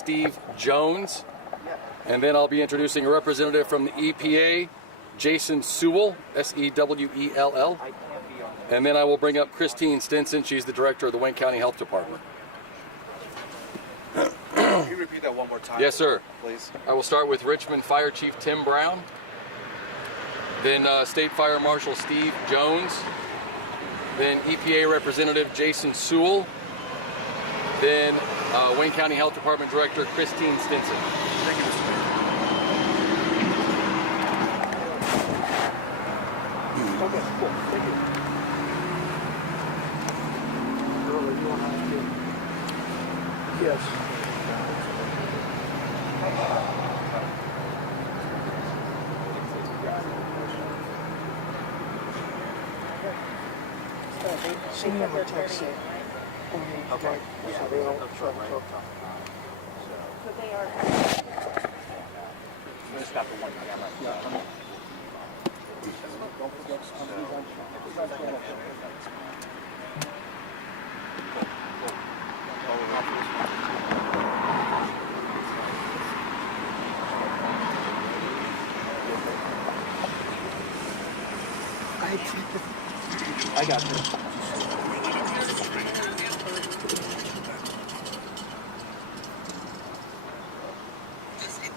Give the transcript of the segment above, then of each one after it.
Steve Jones. And then I'll be introducing a representative from the EPA, Jason Sewell, S-E-W-E-L-L. And then I will bring up Christine Stinson. She's the director of the Wayne County Health Department. Can you repeat that one more time? Yes, sir. Please. I will start with Richmond Fire Chief Tim Brown, then State Fire Marshal Steve Jones, then EPA Representative Jason Sewell, then Wayne County Health Department Director Christine Stinson. Thank you, Mr. Mayor. Okay, cool. Thank you. Early, you want to? Yes. Okay. Yeah, they don't show right. So they are. Just got the one camera. Yeah. Don't forget. I got you.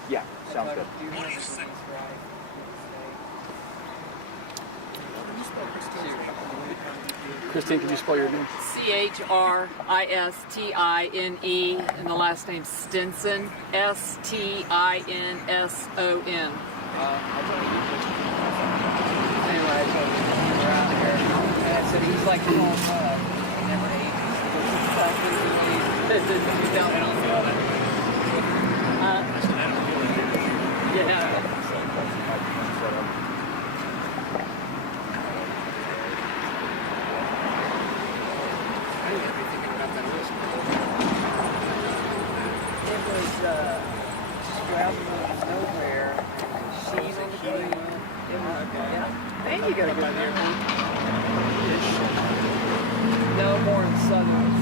Yeah, sounds good. Christine, can you spell your name? C-H-R-I-S-T-I-N-E, and the last name Stinson, S-T-I-N-S-O-N. Anyway, so around here, and so he's like, never And you gotta go there. No more in southern.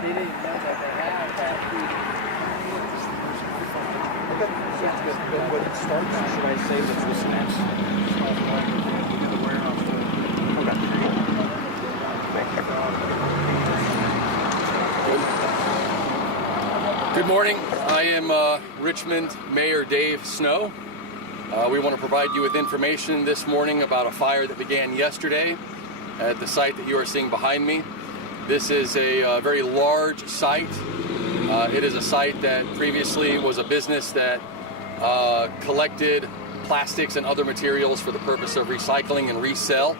They didn't know that they had that. Sounds good. When it starts, should I say that this next? Good morning. I am Richmond Mayor Dave Snow. We want to provide you with information this morning about a fire that began yesterday at the site that you are seeing behind me. This is a very large site. It is a site that previously was a business that collected plastics and other materials for the purpose of recycling and resell.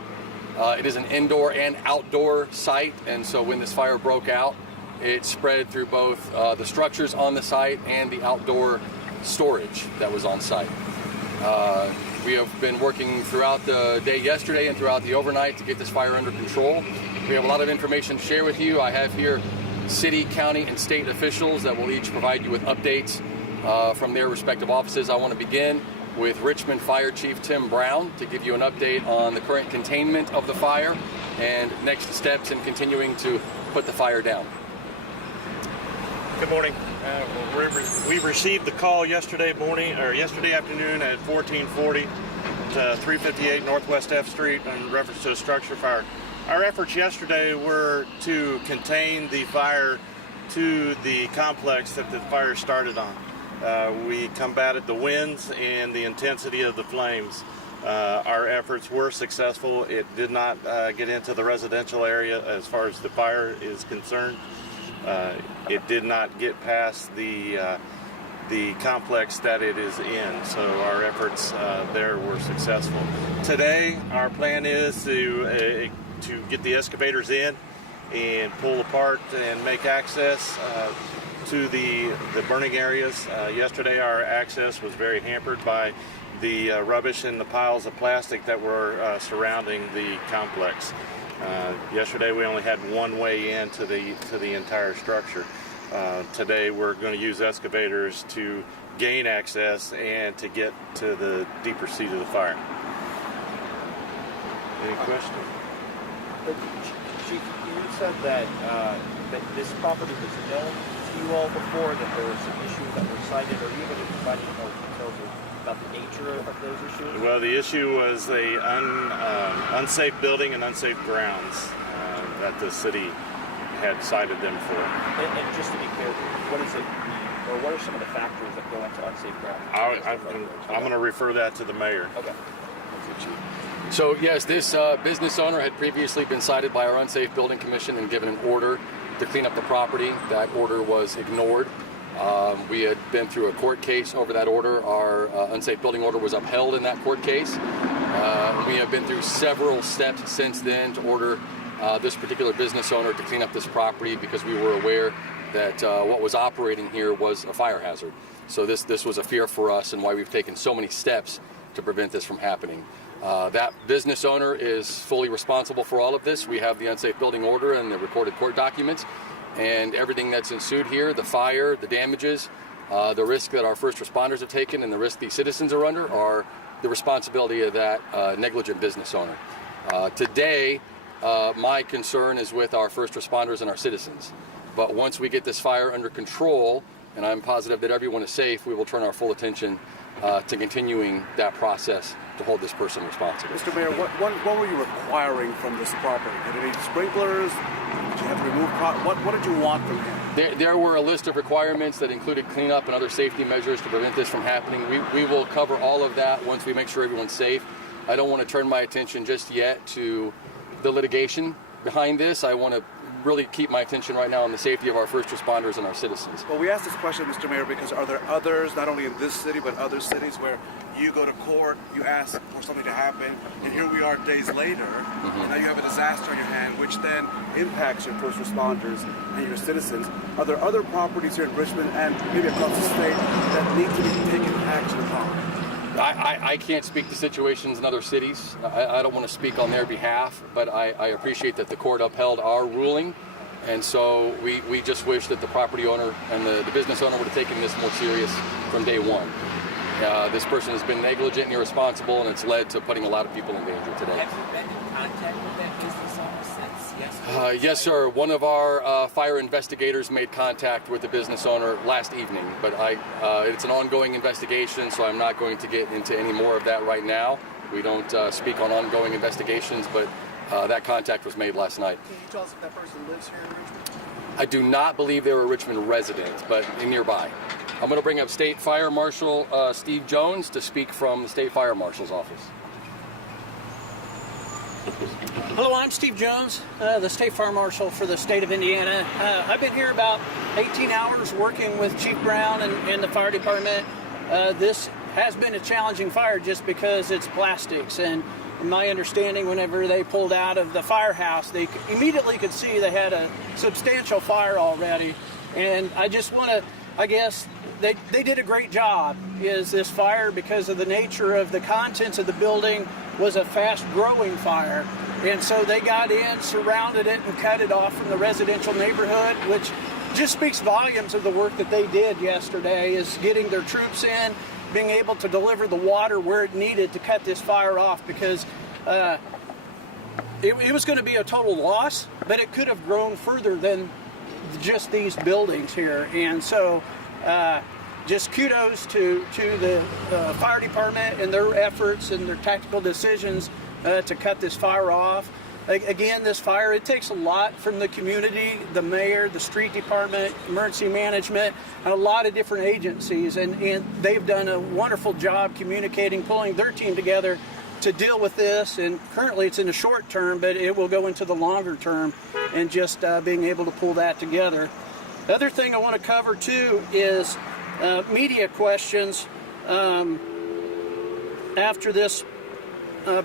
It is an indoor and outdoor site, and so when this fire broke out, it spread through both the structures on the site and the outdoor storage that was on site. We have been working throughout the day yesterday and throughout the overnight to get this fire under control. We have a lot of information to share with you. I have here city, county, and state officials that will each provide you with updates from their respective offices. I want to begin with Richmond Fire Chief Tim Brown to give you an update on the current containment of the fire and next steps in continuing to put the fire down. Good morning. We received the call yesterday afternoon at 1440 to 358 Northwest F Street in reference to a structure fire. Our efforts yesterday were to contain the fire to the complex that the fire started on. We combated the winds and the intensity of the flames. Our efforts were successful. It did not get into the residential area as far as the fire is concerned. It did not get past the complex that it is in, so our efforts there were successful. Today, our plan is to get the excavators in and pull apart and make access to the burning areas. Yesterday our access was very hampered by the rubbish and the piles of plastic that were surrounding the complex. Yesterday we only had one way into the entire structure. Today we're going to use excavators to gain access and to get to the deeper seat of the fire. Any questions? Chief, you said that this property was known to you all before, that there were some issues that were cited, or even if you provide any more details about the nature of those issues? Well, the issue was the unsafe building and unsafe grounds that the city had cited them for. And just to be clear, what is it, or what are some of the factors that go into unsafe ground? I'm going to refer that to the mayor. Okay. So yes, this business owner had previously been cited by our Unsafe Building Commission and given an order to clean up the property. That order was ignored. We had been through a court case over that order. Our unsafe building order was upheld in that court case. We have been through several steps since then to order this particular business owner to clean up this property because we were aware that what was operating here was a fire hazard. So this was a fear for us, and why we've taken so many steps to prevent this from happening. That business owner is fully responsible for all of this. We have the unsafe building order and the recorded court documents, and everything that's ensued here, the fire, the damages, the risk that our first responders have taken, and the risk these citizens are under are the responsibility of that negligent business owner. Today, my concern is with our first responders and our citizens. But once we get this fire under control, and I'm positive that everyone is safe, we will turn our full attention to continuing that process to hold this person responsible. Mr. Mayor, what were you requiring from this property? Did it need sprinklers? Did you have to remove what did you want from him? There were a list of requirements that included cleanup and other safety measures to prevent this from happening. We will cover all of that once we make sure everyone's safe. I don't want to turn my attention just yet to the litigation behind this. I want to really keep my attention right now on the safety of our first responders and our citizens. Well, we asked this question, Mr. Mayor, because are there others, not only in this city, but other cities where you go to court, you ask for something to happen, and here we are days later, and now you have a disaster on your hand, which then impacts your first responders and your citizens. Are there other properties here in Richmond and maybe across the state that need to be taken action upon? I can't speak to situations in other cities. I don't want to speak on their behalf, but I appreciate that the court upheld our ruling, and so we just wish that the property owner and the business owner would have taken this more serious from day one. This person has been negligent and irresponsible, and it's led to putting a lot of people in danger today. Have you been in contact with that business owner since yesterday? Yes, sir. One of our fire investigators made contact with the business owner last evening, but it's an ongoing investigation, so I'm not going to get into any more of that right now. We don't speak on ongoing investigations, but that contact was made last night. Can you tell us if that person lives here in Richmond? I do not believe they were a Richmond resident, but nearby. I'm going to bring up State Fire Marshal Steve Jones to speak from the State Fire Marshal's office. Hello, I'm Steve Jones, the State Fire Marshal for the state of Indiana. I've been here about 18 hours working with Chief Brown and the fire department. This has been a challenging fire just because it's plastics, and in my understanding, whenever they pulled out of the firehouse, they immediately could see they had a substantial fire already. And I just want to, I guess, they did a great job. Is this fire, because of the nature of the contents of the building, was a fast-growing fire. And so they got in, surrounded it, and cut it off from the residential neighborhood, which just speaks volumes of the work that they did yesterday, is getting their troops in, being able to deliver the water where it needed to cut this fire off, because it was going to be a total loss, but it could have grown further than just these buildings here. And so just kudos to the fire department and their efforts and their tactical decisions to cut this fire off. Again, this fire, it takes a lot from the community, the mayor, the street department, emergency management, and a lot of different agencies, and they've done a wonderful job communicating, pulling their team together to deal with this. And currently it's in the short term, but it will go into the longer term, and just being able to pull that together. The other thing I want to cover too is media questions after this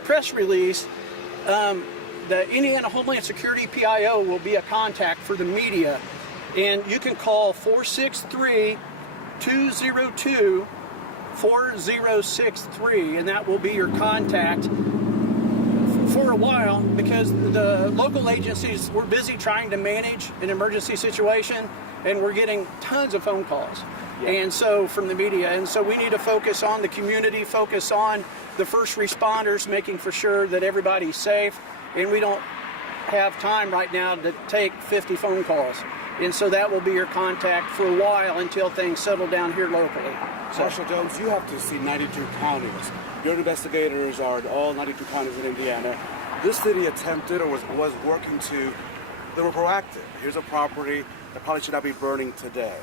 press release. The Indiana Homeland Security PIO will be a contact for the media. And you can call 463-202-4063, and that will be your contact for a while, because the local agencies, we're busy trying to manage an emergency situation, and we're getting tons of phone calls. And so from the media, and so we need to focus on the community, focus on the first responders, making for sure that everybody's safe, and we don't have time right now to take 50 phone calls. And so that will be your contact for a while until things settle down here locally. Marshall Jones, you have to see 92 counties. Your investigators are in all 92 counties in Indiana. This city attempted or was working to, they were proactive. Here's a property that probably should not be burning today.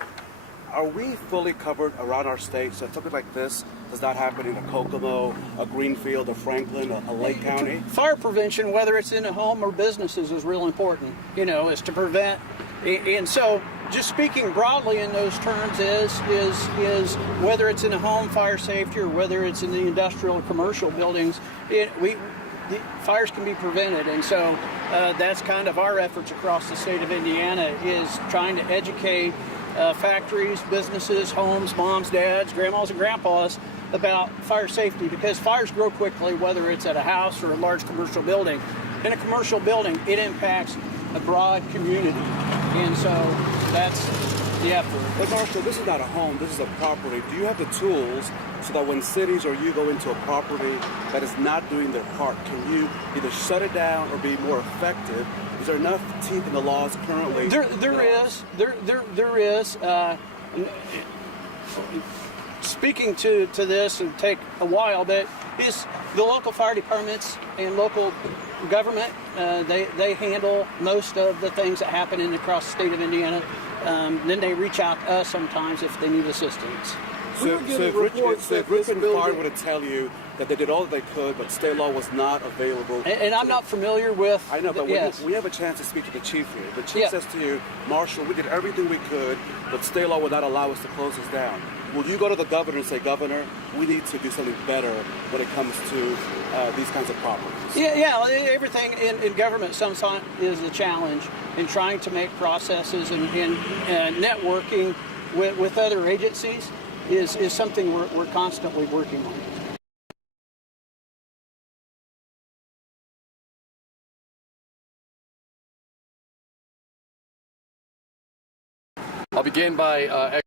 Are we fully covered around our state so something like this does not happen in a Kokomo, a Greenfield, a Franklin, a Lake County? Fire prevention, whether it's in a home or businesses, is real important, is to prevent. And so just speaking broadly in those terms is whether it's in a home, fire safety, or whether it's in the industrial or commercial buildings, fires can be prevented. And so that's kind of our efforts across the state of Indiana, is trying to educate factories, businesses, homes, moms, dads, grandmas, and grandpas about fire safety, because fires grow quickly, whether it's at a house or a large commercial building. In a commercial building, it impacts a broad community, and so that's the effort. But Marshall, this is not a home, this is a property. Do you have the tools so that when cities or you go into a property that is not doing their part, can you either shut it down or be more effective? Is there enough teeth in the laws currently? There is. Speaking to this and take a while, but is the local fire departments and local government, they handle most of the things that happen across the state of Indiana. Then they reach out to us sometimes if they need assistance. So if Richmond Fire were to tell you that they did all that they could, but state law was not available. And I'm not familiar with... I know, but yes. we have a chance to speak to the chief here. The chief Yeah. says to you, Marshall, we did everything we could, but state law would not allow us to close this down. Will you go to the governor and say, Governor, we need to do something better when it comes to these kinds of properties? Yeah, everything in government sometimes is a challenge in trying to make processes and networking with other agencies is something we're constantly working on. I'll begin by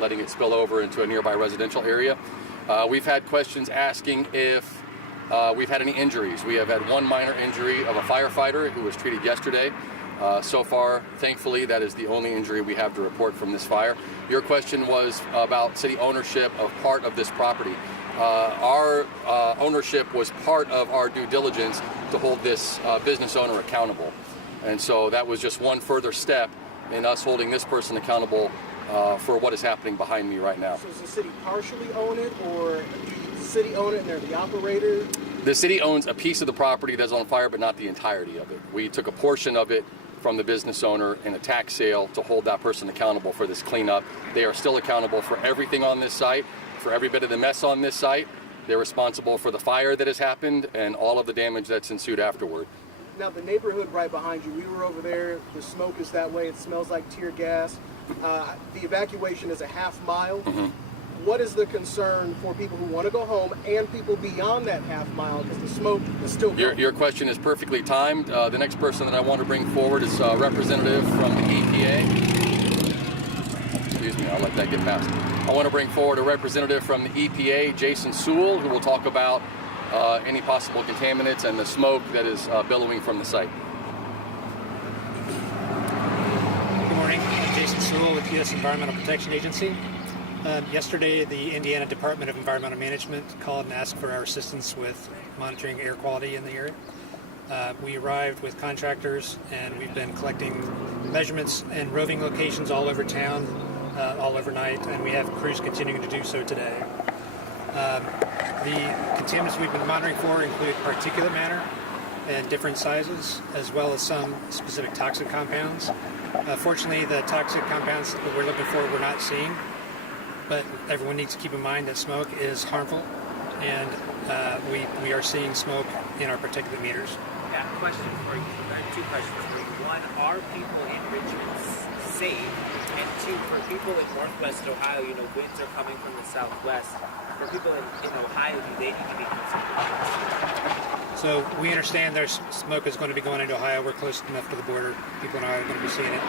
letting it spill over into a nearby residential area. We've had questions asking if we've had any injuries. We have had one minor injury of a firefighter who was treated yesterday. So far, thankfully, that is the only injury we have to report from this fire. Your question was about city ownership of part of this property. Our ownership was part of our due diligence to hold this business owner accountable. And so that was just one further step in us holding this person accountable for what is happening behind me right now. So does the city partially own it, or does the city own it and they're the operator? The city owns a piece of the property that's on fire, but not the entirety of it. We took a portion of it from the business owner in a tax sale to hold that person accountable for this cleanup. They are still accountable for everything on this site, for every bit of the mess on this site. They're responsible for the fire that has happened and all of the damage that's ensued afterward. Now the neighborhood right behind you, we were over there, the smoke is that way, it smells like tear gas. The evacuation is a half mile. Mm-hmm. What is the concern for people who want to go home and people beyond that half mile, because the smoke is still going? Your question is perfectly timed. The next person that I want to bring forward is a representative from the EPA. Excuse me, I'll let that get past. I want to bring forward a representative from the EPA, Jason Sewell, who will talk about any possible contaminants and the smoke that is billowing from the site. Good morning. I'm Jason Sewell with U.S. Environmental Protection Agency. Yesterday, the Indiana Department of Environmental Management called and asked for our assistance with monitoring air quality in the area. We arrived with contractors, and we've been collecting measurements and roving locations all over town, all overnight, and we have crews continuing to do so today. The contaminants we've been monitoring for include particulate matter and different sizes, as well as some specific toxic compounds. Fortunately, the toxic compounds that we're looking for we're not seeing, but everyone needs to keep in mind that smoke is harmful, and we are seeing smoke in our particulate meters. Yeah, question for you. Two questions for you. One, are people in Richmond safe? And two, for people in Northwest Ohio, winds are coming from the southwest. For people in Ohio, do they need to be concerned? So we understand there's smoke is going to be going into Ohio. We're close enough to the border. People in Ohio are going to be seeing it.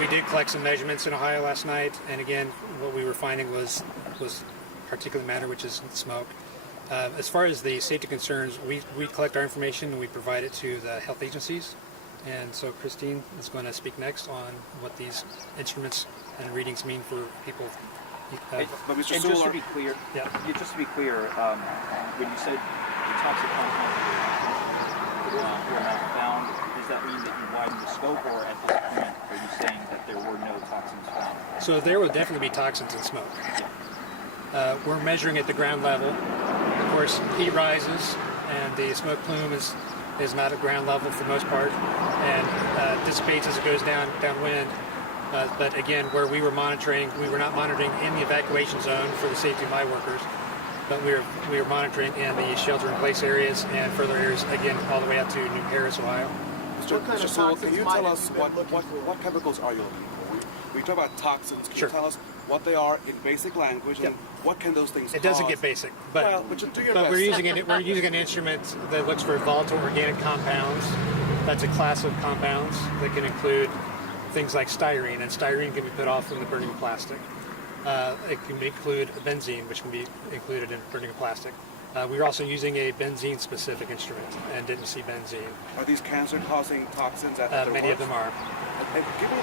We did collect some measurements in Ohio last night, and again, what we were finding was particulate matter, which is smoke. As far as the safety concerns, we collect our information and we provide it to the health agencies. And so Christine is going to speak next on what these instruments and readings mean for people. But Mr. And Sewell, just to be clear, when you said the toxic compounds were not found, does that mean that you widened the scope, or at this point are you saying that there were no toxins found? So there will definitely be toxins in smoke. We're measuring at the ground level. Of course, heat rises, and the smoke plume is not at ground level for the most part, and dissipates as it goes downwind. But again, where we were not monitoring in the evacuation zone for the safety of my workers, but we were monitoring in the shelter-in-place areas and further areas, again, all the way out to New Paris, Ohio. Mr. Sewell, can you tell us what chemicals are you looking for? We talk about toxins. Can Sure. you tell us what they are in basic language, and what can those things cause? It doesn't get basic, but but you do your but best. we're using an instrument that looks for volatile organic compounds. That's a class of compounds that can include things like styrene, and styrene can be put off in the burning of plastic. It can include benzene, which can be included in burning of plastic. We were also using a benzene-specific instrument and didn't see benzene. Are these cancer-causing toxins at Many of them are. And give me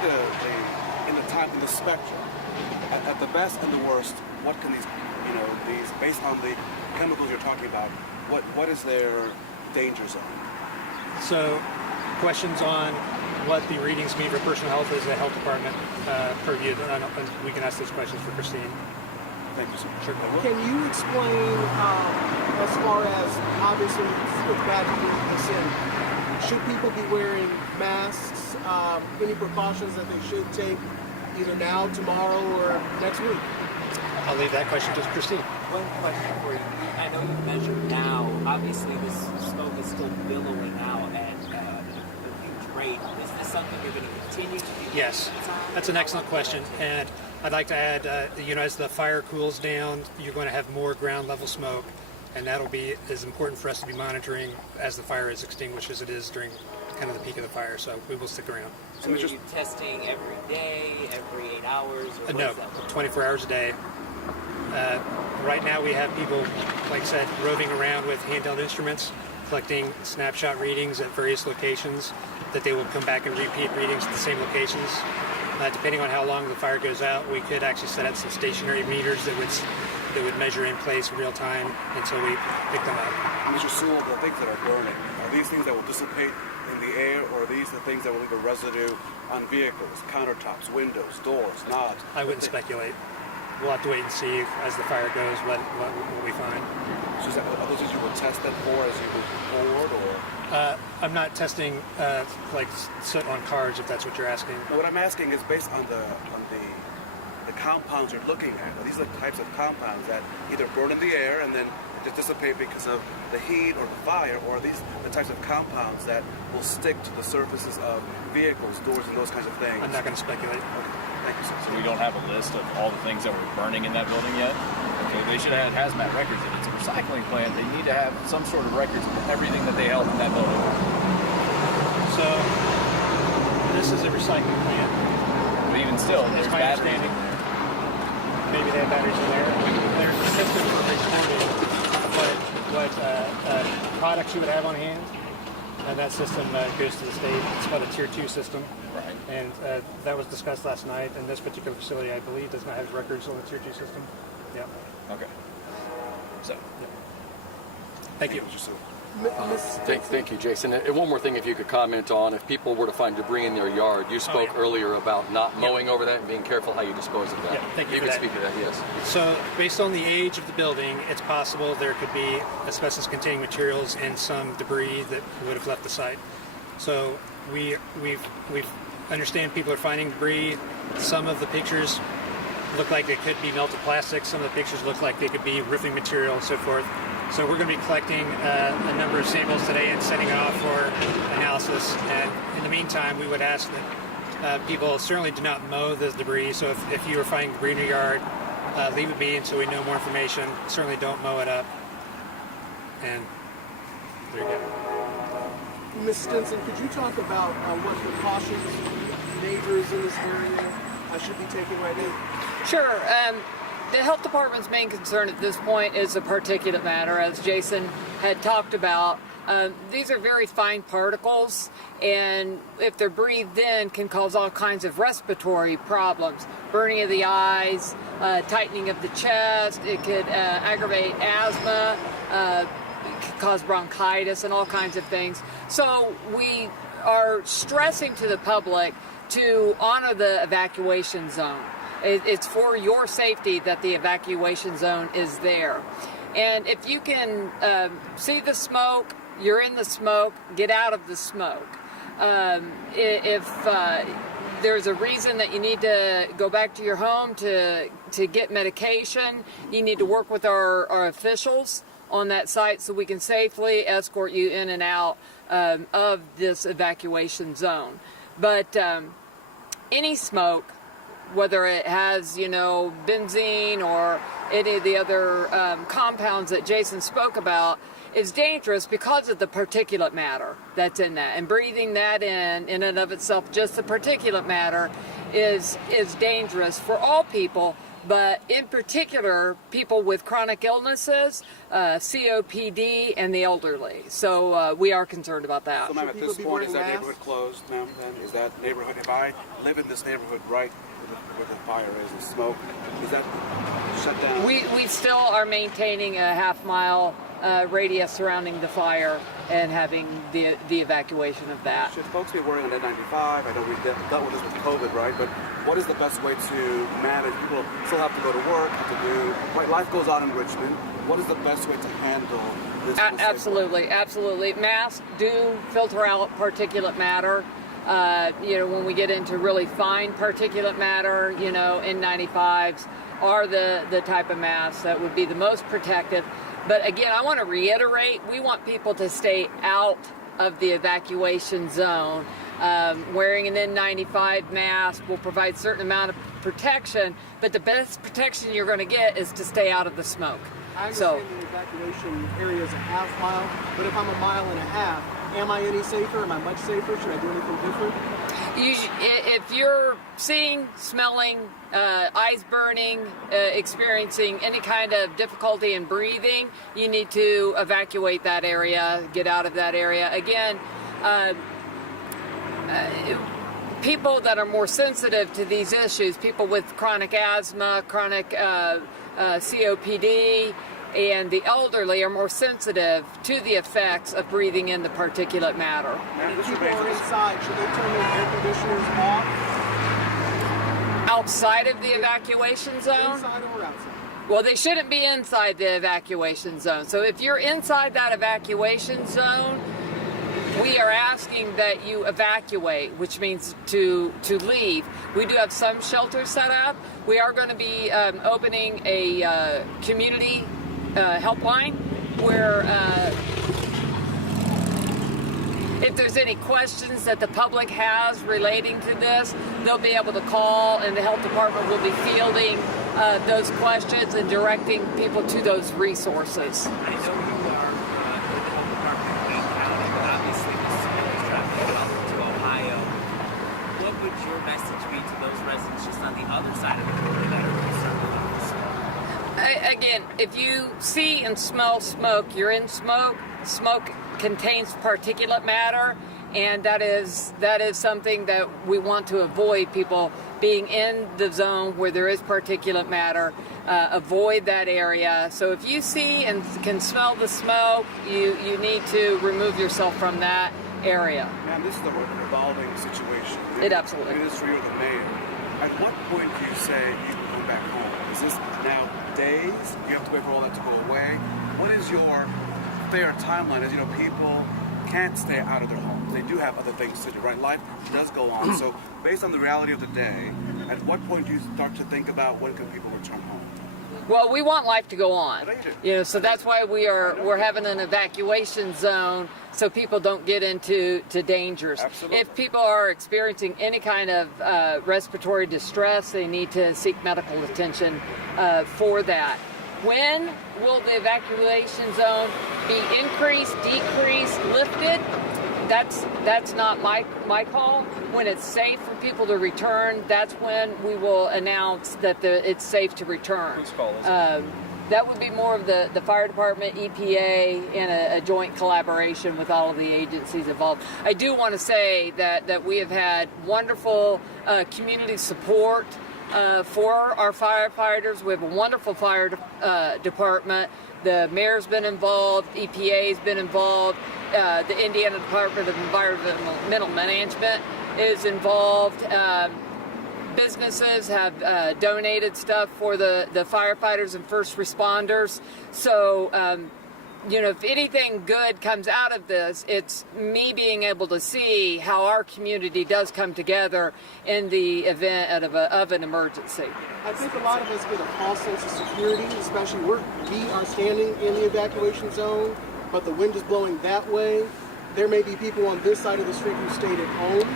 in the spectrum, at the best and the worst, what can these based on the chemicals you're talking about, what is their danger zone? So, questions on what the readings mean for personal health is a health department purview, and we can ask those questions for Christine. Thank you, sir. Sure. Can you explain, as far as obviously with bad this in, should people be wearing masks? Any precautions that they should take either now, tomorrow, or next week? I'll leave that question to Christine. One question for you. I know you measured now. Obviously, this smoke is still billowing out at a huge rate. Is this something you're going to continue to do? Yes, that's an excellent question, and I'd like to add, as the fire cools down, you're going to have more ground level smoke, and that'll be as important for us to be monitoring as the fire is extinguished as it is during kind of the peak of the fire. So we will stick around. So are you testing every day, every 8 hours? Or No, 24 hours a day. Right now we have people, like I said, roving around with handheld instruments, collecting snapshot readings at various locations that they will come back and repeat readings at the same locations. Depending on how long the fire goes out, we could actually set up some stationary meters that would measure in place real time until we pick them up. Mr. Sewell, the things that are burning, are these things that will dissipate in the air, or are these the things that will leave a residue on vehicles, countertops, windows, doors, knobs? I wouldn't speculate. We'll have to wait and see as the fire goes what we find. So are those things you will test them for as you move forward, or? I'm not testing like soot on cars, if that's what you're asking. No, what I'm asking is based on the compounds you're looking at. These are the types of compounds that either burn in the air and then just dissipate because of the heat or the fire, or are these the types of compounds that will stick to the surfaces of vehicles, doors, and those kinds of things? I'm not going to speculate. Okay, thank you, sir. So we don't have a list of all the things that were burning in that building yet? Okay, they should have had hazmat records. If it's a recycling plant, they need to have some sort of records of everything that they held in that building. So, this is a recycling plant. But even still, That's there's my batteries. understanding. Maybe they have batteries in there. There's a system for recording what products you would have on hand, and that system goes to the state. It's called a Tier 2 system. Right. And that was discussed last night, and this particular facility, I believe, does not have records on the Tier 2 system. Yeah. Okay. So. Thank you. Thank you, Jason. And one more thing, if you could comment on, if people were to find debris in their yard, you spoke earlier about not mowing over that and being careful how you dispose of that. Yeah, thank you for could that. speak to that, yes. So, based on the age of the building, it's possible there could be asbestos-containing materials and some debris that would have left the site. So, we've understand people are finding debris. Some of the pictures look like they could be melted plastic. Some of the pictures look like they could be roofing material and so forth. So we're going to be collecting a number of samples today and sending it off for analysis. And in the meantime, we would ask that people certainly do not mow the debris. So if you are finding debris in your yard, leave it be until we know more information. Certainly don't mow it up. And there you go. Ms. Stinson, could you talk about what precautions neighbors in this area should be taking right now? Sure. The health department's main concern at this point is the particulate matter, as Jason had talked about. These are very fine particles, and if they're breathed in, can cause all kinds of respiratory problems. Burning of the eyes, tightening of the chest, it could aggravate asthma, it could cause bronchitis and all kinds of things. So we are stressing to the public to honor the evacuation zone. It's for your safety that the evacuation zone is there. And if you can see the smoke, you're in the smoke, get out of the smoke. If there's a reason that you need to go back to your home to get medication, you need to work with our officials on that site so we can safely escort you in and out of this evacuation zone. But any smoke, whether it has, benzene or any of the other compounds that Jason spoke about, is dangerous because of the particulate matter that's in that. And breathing that in and of itself, just the particulate matter, is dangerous for all people, but in particular, people with chronic illnesses, COPD, and the elderly. So we are concerned about that. So, ma'am, at this point, is that neighborhood closed, ma'am? Then is that neighborhood, if I live in this neighborhood right where the fire is, the smoke, is that shut down? We still are maintaining a half-mile radius surrounding the fire and having the evacuation of that. Should folks be wearing an N95? I know we dealt with this with COVID, right? But what is the best way to manage? People still have to go to work, have to do, right? Life goes on in Richmond. What is the best way to handle this? Absolutely. Masks do filter out particulate matter. When we get into really fine particulate matter, N95s are the type of masks that would be the most protective. But again, I want to reiterate, we want people to stay out of the evacuation zone. Wearing an N95 mask will provide a certain amount of protection, but the best protection you're going to get is to stay out of the smoke. I understand the evacuation area is a half mile, but if I'm a mile and a half, am I any safer? Am I much safer? Should I do anything different? If you're seeing, smelling, eyes burning, experiencing any kind of difficulty in breathing, you need to evacuate that area, get out of that area. Again, people that are more sensitive to these issues, people with chronic asthma, chronic COPD, and the elderly are more sensitive to the effects of breathing in the particulate matter. And if people are inside, should they turn their air conditioners off? Outside of the evacuation zone? Inside or outside? Well, they shouldn't be inside the evacuation zone. So if you're inside that evacuation zone, we are asking that you evacuate, which means to leave. We do have some shelters set up. We are going to be opening a community helpline where if there's any questions that the public has relating to this, they'll be able to call, and the health department will be fielding those questions and directing people to those resources. I know you are in the health department in Wayne County, but obviously this is traffic up to Ohio. What would your message be to those residents just on the other side of the border that are concerned about this? Again, if you see and smell smoke, you're in smoke. Smoke contains particulate matter, and that is something that we want to avoid. People being in the zone where there is particulate matter, avoid that area. So if you see and can smell the smoke, you need to remove yourself from that area. Man, this is a revolving situation. It absolutely. The ministry or the mayor. At what point do you say you can go back home? Is this now days? You have to wait for all that to go away? What is your fair timeline? As you know, people can't stay out of their homes. They do have other things to do, right? Life does go on. So based on the reality of the day, at what point do you start to think about when can people return home? Well, we want life to go on. I know you do. You know, so that's why we're having an evacuation zone so people don't get into dangers. Absolutely. If people are experiencing any kind of respiratory distress, they need to seek medical attention for that. When will the evacuation zone be increased, decreased, lifted? That's not my call. When it's safe for people to return, that's when we will announce that it's safe to return. Whose call is it? That would be more of the fire department, EPA, in a joint collaboration with all of the agencies involved. I do want to say that we have had wonderful community support for our firefighters. We have a wonderful fire department. The mayor's been involved, EPA's been involved, the Indiana Department of Environmental Management is involved. Businesses have donated stuff for the firefighters and first responders. So, you know, if anything good comes out of this, it's me being able to see how our community does come together in the event of an emergency. I think a lot of us get a false sense of security, especially we are standing in the evacuation zone, but the wind is blowing that way. There may be people on this side of the street who stayed at home.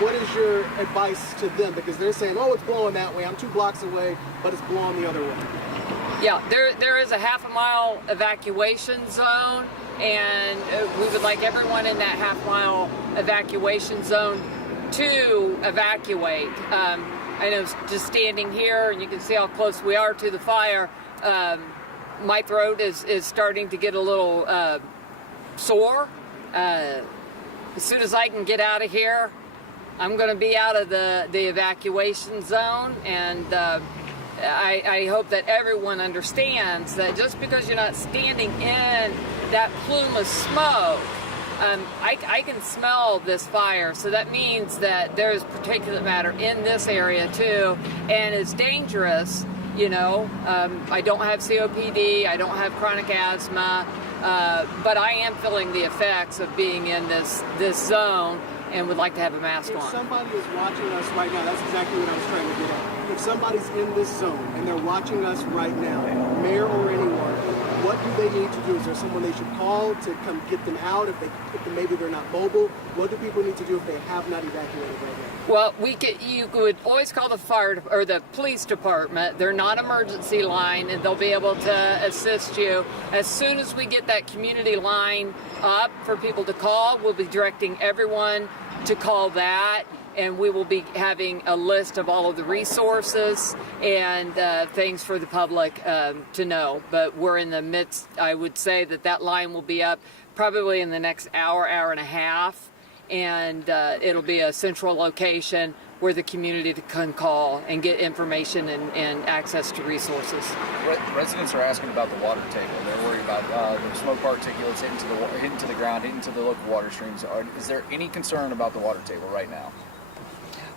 What is your advice to them? Because they're saying, oh, it's blowing that way. I'm 2 blocks away, but it's blowing the other way. Yeah, there is a half-a-mile evacuation zone, and we would like everyone in that half-mile evacuation zone to evacuate. I know just standing here, and you can see how close we are to the fire, my throat is starting to get a little sore. As soon as I can get out of here, I'm going to be out of the evacuation zone, and I hope that everyone understands that just because you're not standing in that plume of smoke, I can smell this fire, so that means that there's particulate matter in this area too, and it's dangerous. You know, I don't have COPD, I don't have chronic asthma, but I am feeling the effects of being in this zone and would like to have a mask on. If somebody is watching us right now, that's exactly what I was trying to get at. If somebody's in this zone and they're watching us right now, mayor or anyone, what do they need to do? Is there someone they should call to come get them out if maybe they're not mobile? What do people need to do if they have not evacuated right now? Well, you could always call the fire or the police department. They're not emergency line, and they'll be able to assist you. As soon as we get that community line up for people to call, we'll be directing everyone to call that, and we will be having a list of all of the resources and things for the public to know. But we're in the midst, I would say that line will be up probably in the next hour and a half, and it'll be a central location where the community can call and get information and access to resources. Residents are asking about the water table. They're worried about the smoke particulates hitting to the ground, hitting to the local water streams. Is there any concern about the water table right now?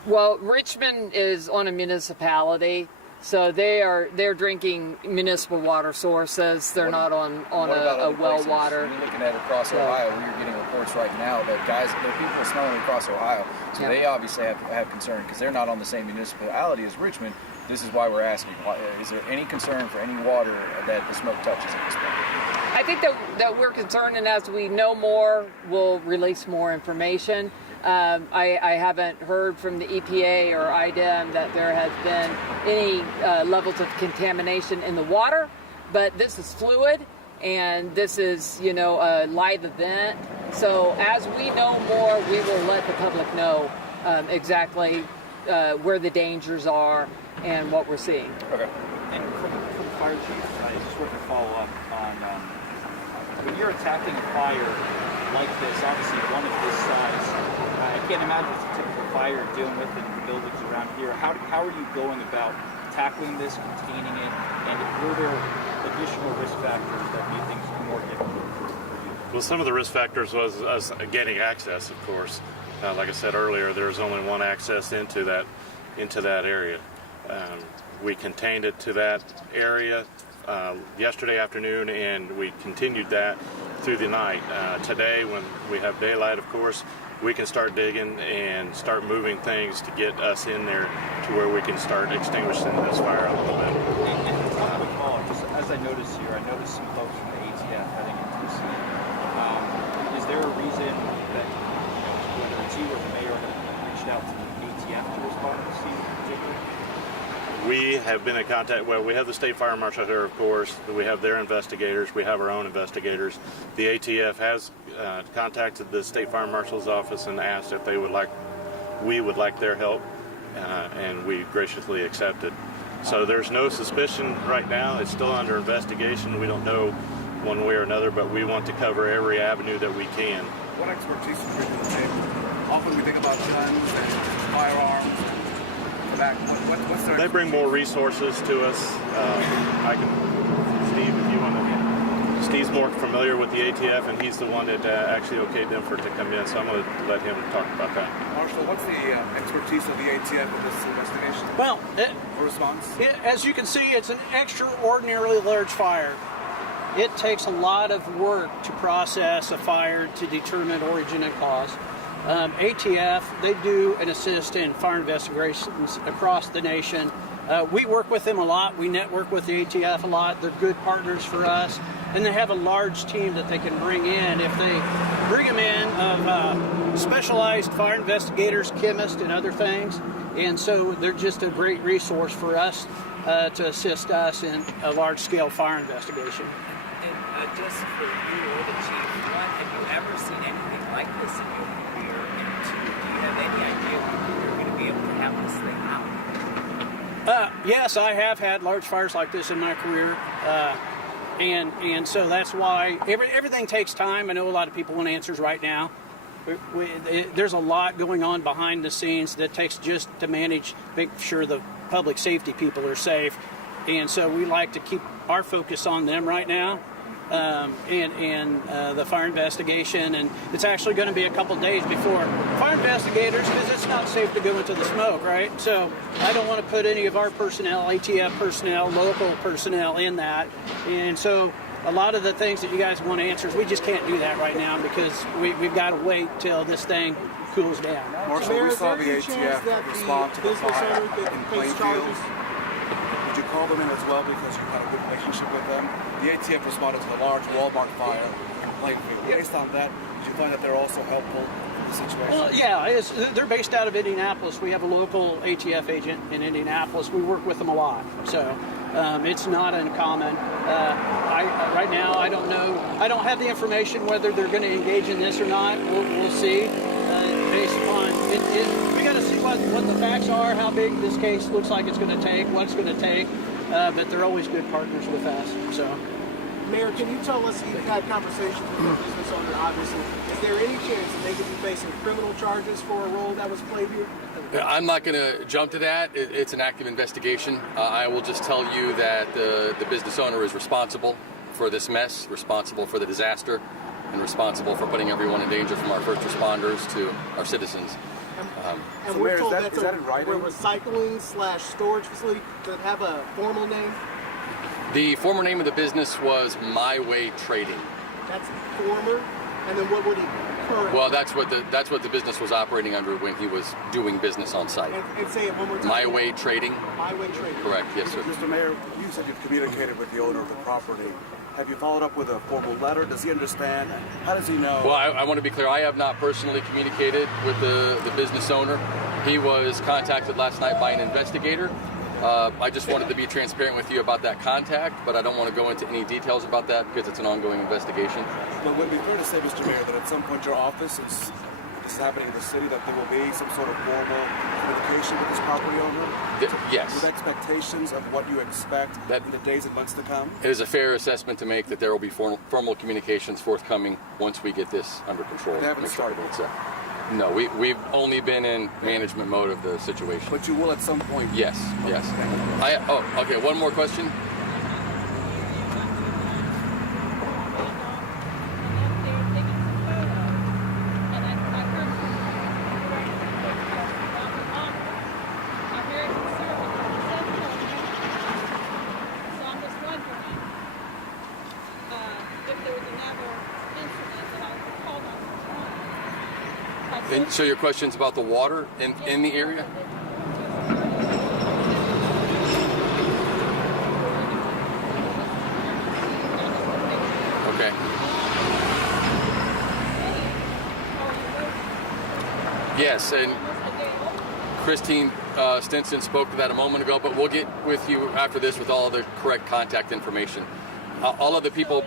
Well, Richmond is on a municipality, so they're drinking municipal water sources. They're not on a well water. You're looking at across Ohio, where you're getting reports right now that there are people smelling across Ohio. So they obviously have concern because they're not on the same municipality as Richmond. This is why we're asking, is there any concern for any water that the smoke touches at this point? I think that we're concerned, and as we know more, we'll release more information. I haven't heard from the EPA or IDEM that there has been any levels of contamination in the water, but this is fluid, and this is, a live event. So as we know more, we will let the public know exactly where the dangers are and what we're seeing. Okay. And from fire chief, I just want to follow up on when you're attacking a fire like this, obviously one of this size. I can't imagine it's a typical fire dealing with it in the buildings around here. How are you going about tackling this, containing it, and were there additional risk factors that made things more difficult for you? Well, some of the risk factors was us getting access, of course. Like I said earlier, there's only one access into that area. We contained it to that area yesterday afternoon, and we continued that through the night. Today, when we have daylight, of course, we can start digging and start moving things to get us in there to where we can start extinguishing this fire a little bit. Just as I noticed here, I noticed some folks from the ATF heading into the scene. Is there a reason that, whether it's you or the mayor, have reached out to the ATF to respond to the scene in particular? We have been in contact. Well, we have the state fire marshal here, of course. We have their investigators. We have our own investigators. The ATF has contacted the state fire marshal's office and asked if we would like their help, and we graciously accepted. So there's no suspicion right now. It's still under investigation. We don't know one way or another, but we want to cover every avenue that we can. What expertise do you bring to the table? Often we think about guns and firearms. What's their They bring more resources to us. Steve, if you want to. Steve's more familiar with the ATF, and he's the one that actually okayed them to come in. So I'm going to let him talk about that. Marshal, what's the expertise of the ATF in this investigation? Well, response? As you can see, it's an extraordinarily large fire. It takes a lot of work to process a fire to determine origin and cause. ATF, they do and assist in fire investigations across the nation. We work with them a lot. We network with the ATF a lot. They're good partners for us. And they have a large team that they can bring in. If they bring them in of specialized fire investigators, chemists, and other things. And so they're just a great resource for us to assist us in a large-scale fire investigation. And just for you or the chief, one, have you ever seen anything like this in your career? And two, do you have any idea when you're going to be able to have this thing out? Yes, I have had large fires like this in my career. And so that's why everything takes time. I know a lot of people want answers right now. There's a lot going on behind the scenes that takes just to manage, make sure the public safety people are safe. And so we like to keep our focus on them right now. And the fire investigation, and it's actually going to be a couple days before fire investigators, because it's not safe to go into the smoke, right? So I don't want to put any of our personnel, ATF personnel, local personnel in that, and so a lot of the things that you guys want answers, we just can't do that right now because we've got to wait till this thing cools down. Marshal, we saw the ATF respond to the fire in Plainfield. Would you call them in as well because you had a good relationship with them? The ATF responded to the large Walmart fire in Plainfield. Based on that, did you find that they're also helpful in the situation? Well, yeah, they're based out of Indianapolis. We have a local ATF agent in Indianapolis. We work with them a lot, so it's not uncommon. Right now, I don't know. I don't have the information whether they're going to engage in this or not. We'll see. Based upon we got to see what the facts are, how big this case looks like it's going to take, what it's going to take. But they're always good partners with us. So, Mayor, can you tell us, you've had conversations with the business owner, obviously. Is there any chance that they could be facing criminal charges for a role that was played here? I'm not going to jump to that. It's an active investigation. I will just tell you that the business owner is responsible for this mess, responsible for the disaster, and responsible for putting everyone in danger, from our first responders to our citizens. And so we're Mayor, told is that in writing? We're recycling/storage facility. Does it have a formal name? The former name of the business was My Way Trading. That's former, and then what would he current? Well, that's what the business was operating under when he was doing business on site. And say it one more time. My Way Trading. My Way Trading. Correct. Yes, sir. Mr. Mayor, you said you've communicated with the owner of the property. Have you followed up with a formal letter? Does he understand? How does he know? Well, I want to be clear. I have not personally communicated with the business owner. He was contacted last night by an investigator. I just wanted to be transparent with you about that contact, but I don't want to go into any details about that because it's an ongoing investigation. But would it be fair to say, Mr. Mayor, that at some point your office is happening in the city, that there will be some sort of formal communication with this property owner? Yes. With expectations of what you expect in the days and months to come? It is a fair assessment to make that there will be formal communications forthcoming once we get this under control. They haven't started. No, we've only been in management mode of the situation. But you will at some point? Yes, yes. Okay, one more question. And so your question's about the water in the area? Okay. Yes, and Christine Stinson spoke to that a moment ago, but we'll get with you after this with all the correct contact information. All of the people...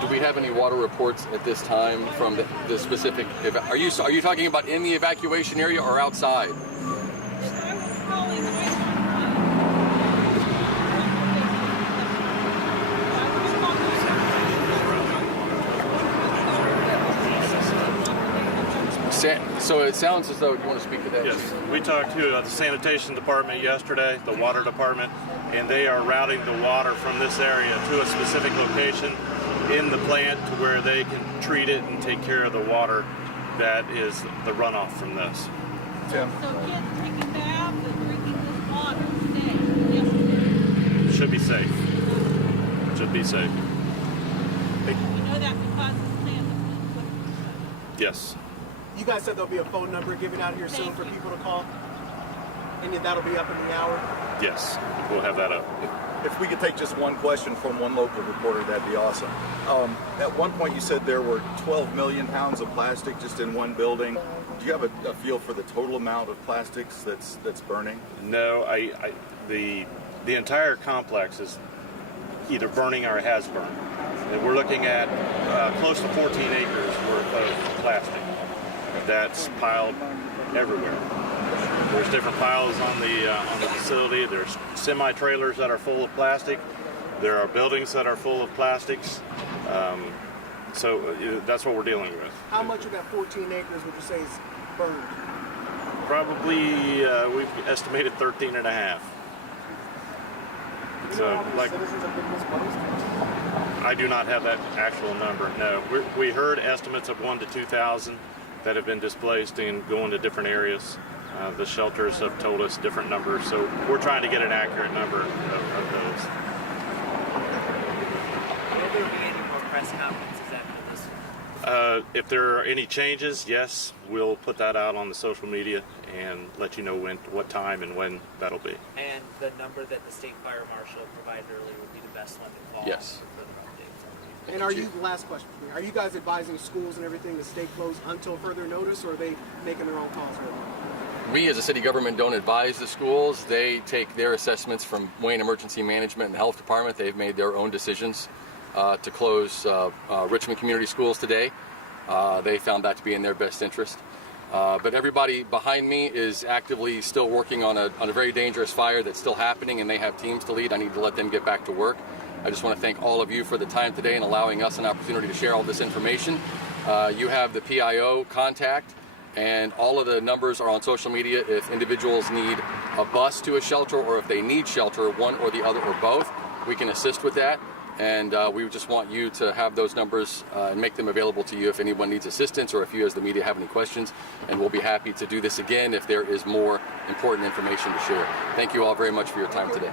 Do we have any water reports at this time from the specific... Are you talking about in the evacuation area or outside? So it sounds as though you want to speak to that. Yes, we talked to the sanitation department yesterday, the water department, and they are routing the water from this area to a specific location in the plant to where they can treat it and take care of the water that is the runoff from this. Tim? So kids taking baths and drinking this water today? Yes, Should be safe. Should be safe. we know that because it's planned. Yes. You guys said there'll be a phone number given out here soon for people to call, and that'll be up in the hour. Yes, we'll have that up. If we could take just one question from one local reporter, that'd be awesome. At one point you said there were 12 million pounds of plastic just in one building. Do you have a feel for the total amount of plastics that's burning? No, the entire complex is either burning or has burned. And we're looking at close to 14 acres worth of plastic that's piled everywhere. There's different piles on the facility. There's semi-trailers that are full of plastic. There are buildings that are full of plastics. So that's what we're dealing with. How much of that 14 acres would you say is burned? Probably we've estimated 13 and a half. So, like, I do not have that actual number. No, we heard estimates of 1,000 to 2,000 that have been displaced and going to different areas. The shelters have told us different numbers, so we're trying to get an accurate number of those. Will there be any more press conferences after this? If there are any changes, yes, we'll put that out on the social media and let you know what time and when that'll be. And the number that the state fire marshal provided earlier would be the best one to call. Yes. For further updates. And are you, last question for me, are you guys advising schools and everything to stay closed until further notice, or are they making their own calls right now? We as a city government don't advise the schools. They take their assessments from Wayne Emergency Management and the Health Department. They've made their own decisions to close Richmond Community Schools today. They found that to be in their best interest. But everybody behind me is actively still working on a very dangerous fire that's still happening, and they have teams to lead. I need to let them get back to work. I just want to thank all of you for the time today and allowing us an opportunity to share all this information. You have the PIO contact, and all of the numbers are on social media. If individuals need a bus to a shelter, or if they need shelter, one or the other or both, we can assist with that. And we just want you to have those numbers and make them available to you if anyone needs assistance, or if you as the media have any questions. And we'll be happy to do this again if there is more important information to share. Thank you all very much for your time today.